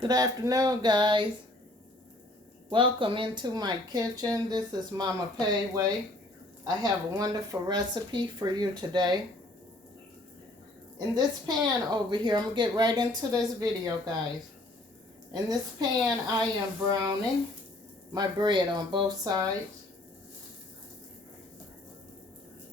Good afternoon, guys. Welcome into my kitchen. This is Mama Payway. I have a wonderful recipe for you today. In this pan over here, I'm going to get right into this video, guys. In this pan, I am browning my bread on both sides.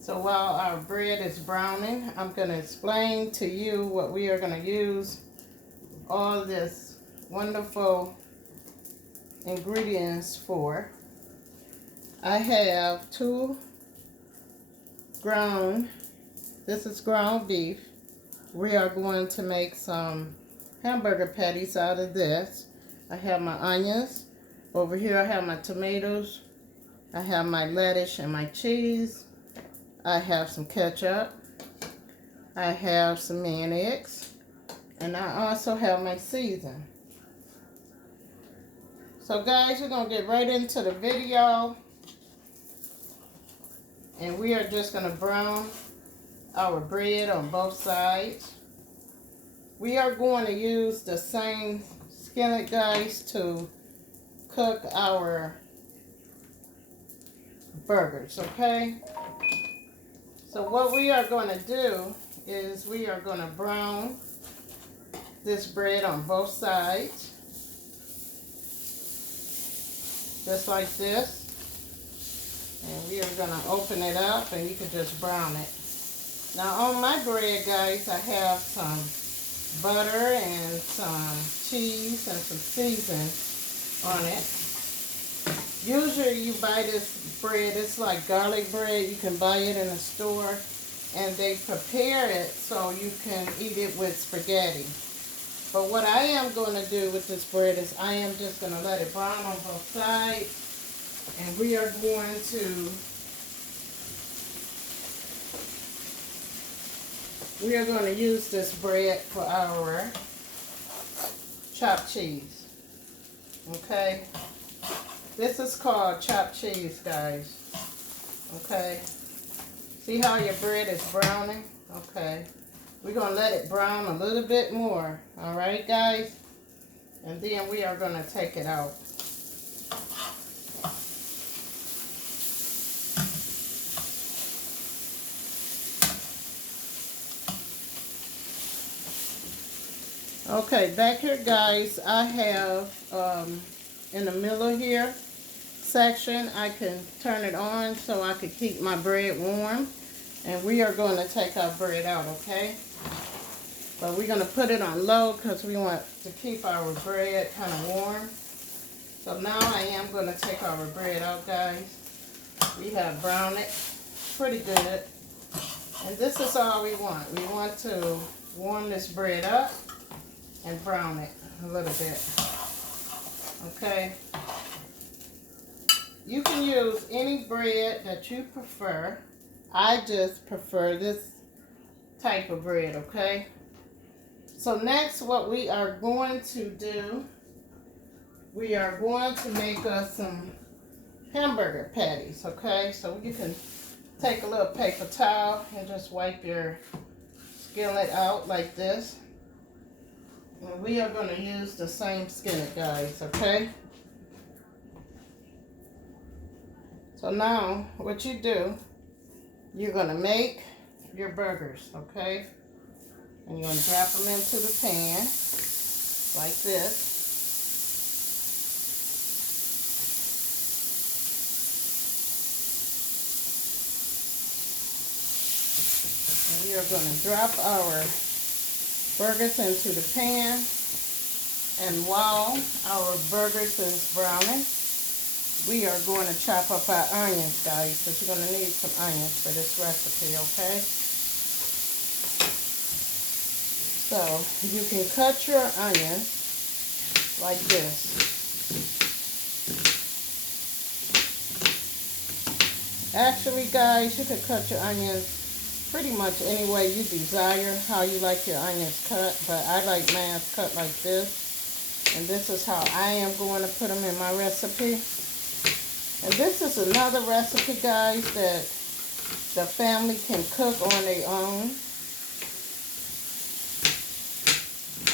So while our bread is browning, I'm going to explain to you what we are going to use all this wonderful ingredients for. I have this is ground beef. We are going to make some hamburger patties out of this. I have my onions. Over here I have my tomatoes. I have my lettuce and my cheese. I have some ketchup. I have some mayonnaise. And I also have my season. So guys, we're going to get right into the video. And we are just going to brown our bread on both sides. We are going to use the same skillet, guys, to cook our burgers, okay? So what we are going to do is we are going to brown this bread on both sides. Just like this. And we are going to open it up and you can just brown it. Now on my bread, guys, I have some butter and some cheese and some seasoning on it. Usually you buy this bread, it's like garlic bread. You can buy it in a store and they prepare it so you can eat it with spaghetti. But what I am going to do with this bread is I am just going to let it brown on both sides. And we are going to use this bread for our chopped cheese. Okay? This is called chopped cheese, guys. Okay? See how your bread is browning? Okay. We're going to let it brown a little bit more. Alright, guys? And then we are going to take it out. Okay, back here, guys, I have in the middle here section, I can turn it on so I can keep my bread warm. And we are going to take our bread out, okay? But we're going to put it on low because we want to keep our bread kind of warm. So now I am going to take our bread out, guys. We have browned it pretty good. And this is all we want. We want to warm this bread up and brown it a little bit. Okay? You can use any bread that you prefer. I just prefer this type of bread, okay? So next, what we are going to do, we are going to make us some hamburger patties, okay? So you can take a little paper towel and just wipe your skillet out like this. And we are going to use the same skillet, guys, okay? So now, what you do, you're going to make your burgers, okay? And you're going to drop them into the pan like this. And we are going to drop our burgers into the pan. And while our burgers is browning, we are going to chop up our onions, guys, because you're going to need some onions for this recipe, okay? So, you can cut your onions like this. Actually, guys, you can cut your onions pretty much any way you desire, how you like your onions cut, but I like mine cut like this. And this is how I am going to put them in my recipe. And this is another recipe, guys, that the family can cook on their own.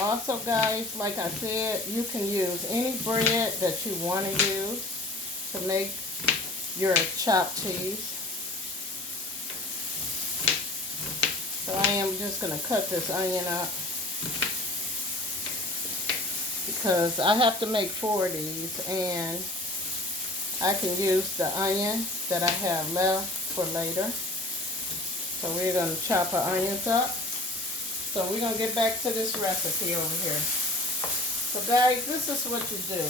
Also, guys, like I said, you can use any bread that you want to use to make your chopped cheese. So I am just going to cut this onion up because I have to make 4 of these, and I can use the onion that I have left for later. So we're going to chop our onions up. So we're going to get back to this recipe over here. So guys, this is what you do.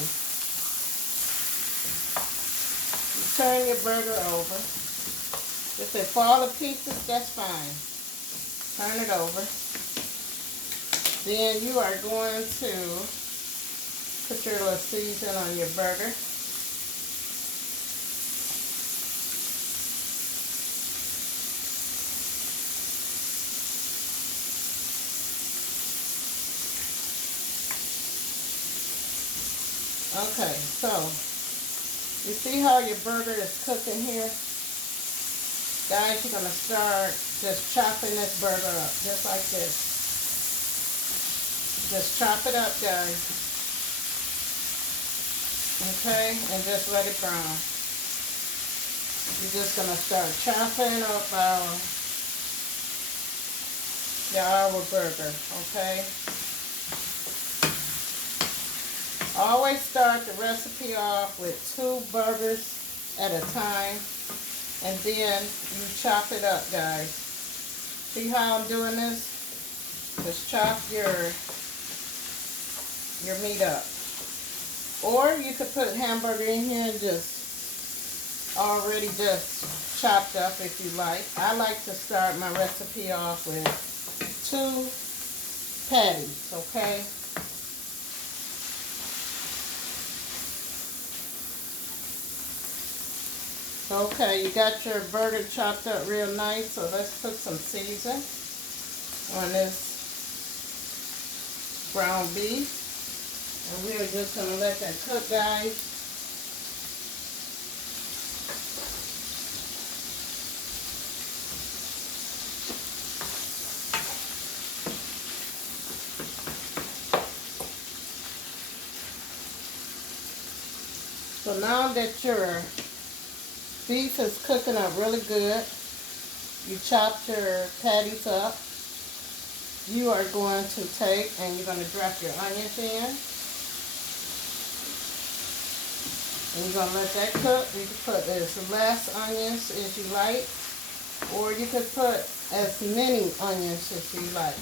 You turn your burger over. If it fall to pieces, that's fine. Turn it over. Then you are going to put your little season on your burger. Okay, so you see how your burger is cooking here? Guys, you're going to start just chopping this burger up, just like this. Just chop it up, guys. Okay, and just let it brown. You're just going to start chopping up our burger, okay? Always start the recipe off with 2 burgers at a time. And then you chop it up, guys. See how I'm doing this? Just chop your meat up. Or you could put hamburger in here and just already just chopped up if you like. I like to start my recipe off with 2 patties, okay? Okay, you got your burger chopped up real nice, so let's put some season on this ground beef. And we're just going to let that cook, guys. So now that your beef is cooking up really good, you chopped your patties up, you are going to take and you're going to drop your onions in. And you're going to let that cook. You can put as less onions as you like, or you could put as many onions as you like.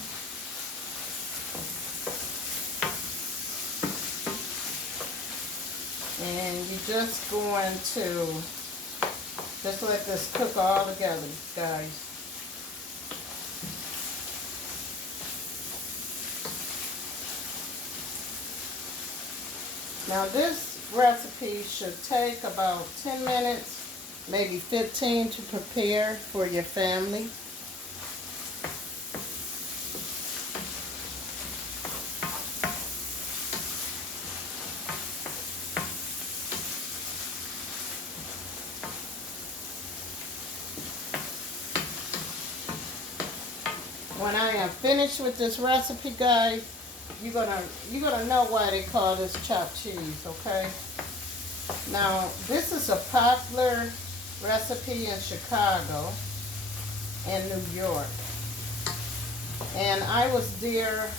And you're just going to just let this cook all together, guys. Now this recipe should take about 10 minutes, maybe 15 to prepare for your family. When I am finished with this recipe, guys, you're gonna know why they call this chopped cheese, okay? Now, this is a popular recipe in Chicago and New York. And I was there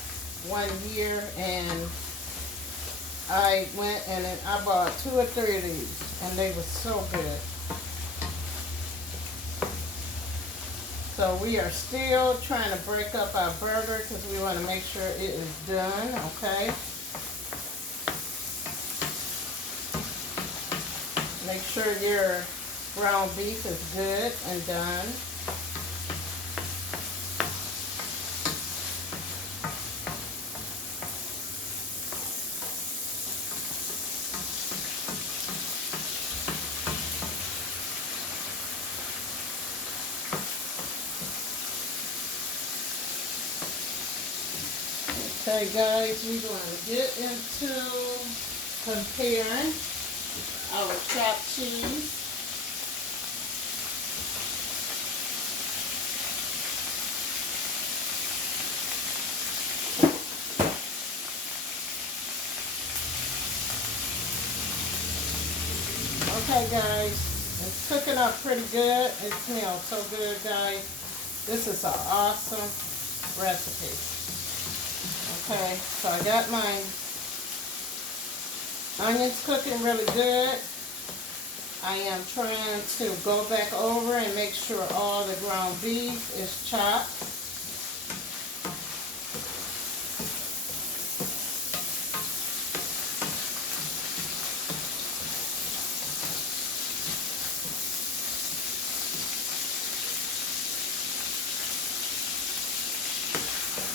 one year, and I went and I bought 2 or 3 of these, and they were so good. So we are still trying to break up our burger because we want to make sure it is done, okay? Make sure your ground beef is good and done. Okay, guys, we're going to get into comparing our chopped cheese. Okay, guys, it's cooking up pretty good. It smells so good, guys. This is an awesome recipe. Okay, so I got my onions cooking really good. I am trying to go back over and make sure all the ground beef is chopped.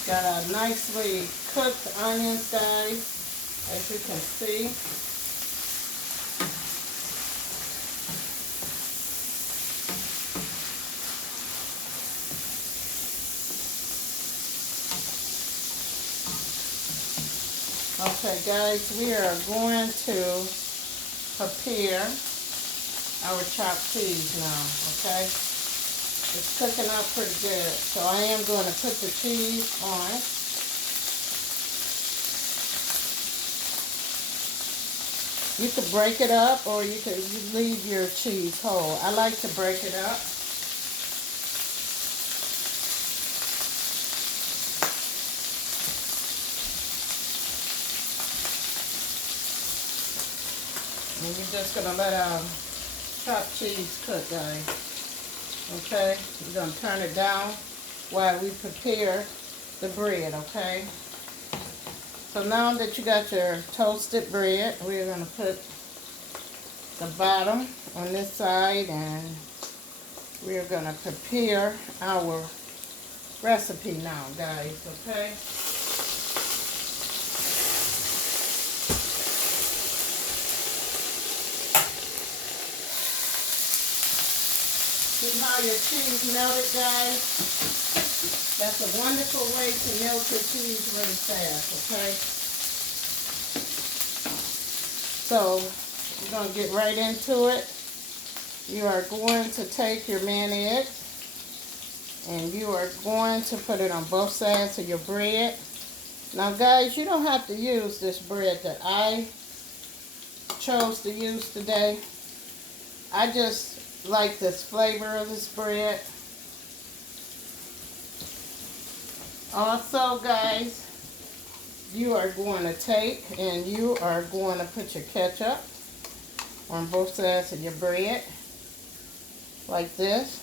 Got a nicely cooked onions, guys, as you can see. Okay, guys, we are going to prepare our chopped cheese now, okay? It's cooking up pretty good, so I am going to put the cheese on. You could break it up or you could leave your cheese whole. I like to break it up. And you're just going to let our chopped cheese cook, guys. Okay? We're going to turn it down while we prepare the bread, okay? So now that you got your toasted bread, we're going to put the bottom on this side and we're going to prepare our recipe now, guys, okay? See how your cheese melted, guys? That's a wonderful way to melt your cheese really fast, okay? So, we're going to get right into it. You are going to take your mayonnaise and you are going to put it on both sides of your bread. Now, guys, you don't have to use this bread that I chose to use today. I just like this flavor of this bread. Also, guys, you are going to take and you are going to put your ketchup on both sides of your bread like this.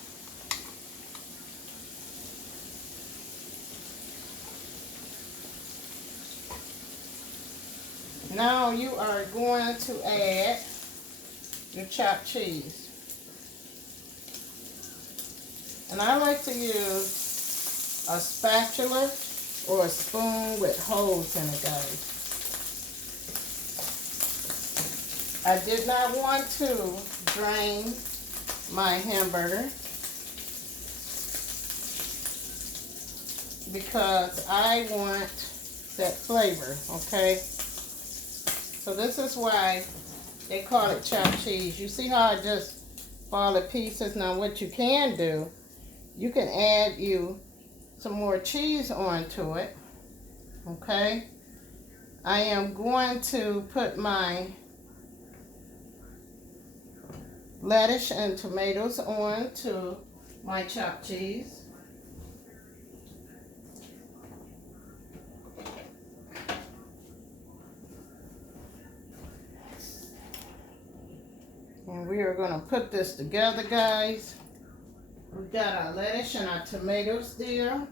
Now you are going to add your chopped cheese. And I like to use a spatula or a spoon with holes in it, guys. I did not want to drain my hamburger because I want that flavor, okay? So this is why they call it chopped cheese. You see how I just fall to pieces? Now what you can do, you can add you some more cheese onto it, okay? I am going to put my lettuce and tomatoes on to my chopped cheese. And we are going to put this together, guys. We've got our lettuce and our tomatoes there.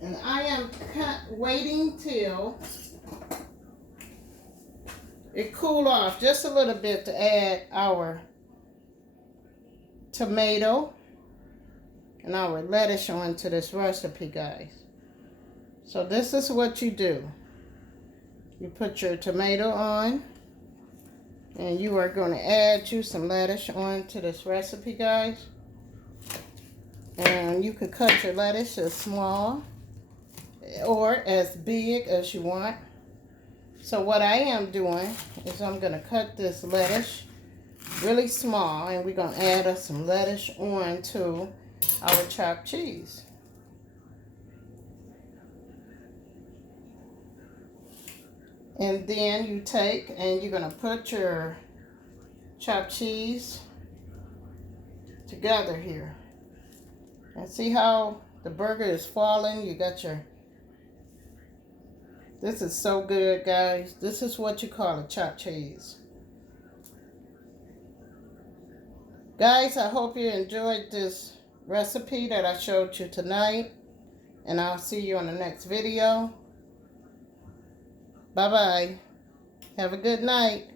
And I am waiting till it cool off just a little bit to add our tomato and our lettuce onto this recipe, guys. So this is what you do. You put your tomato on and you are going to add you some lettuce onto this recipe, guys. And you could cut your lettuce as small or as big as you want. So what I am doing is I'm going to cut this lettuce really small and we're going to add us some lettuce onto our chopped cheese. And then you take and you're going to put your chopped cheese together here. And see how the burger is falling? You got your... This is so good, guys. This is what you call a chopped cheese. Guys, I hope you enjoyed this recipe that I showed you tonight. And I'll see you on the next video. Bye-bye. Have a good night.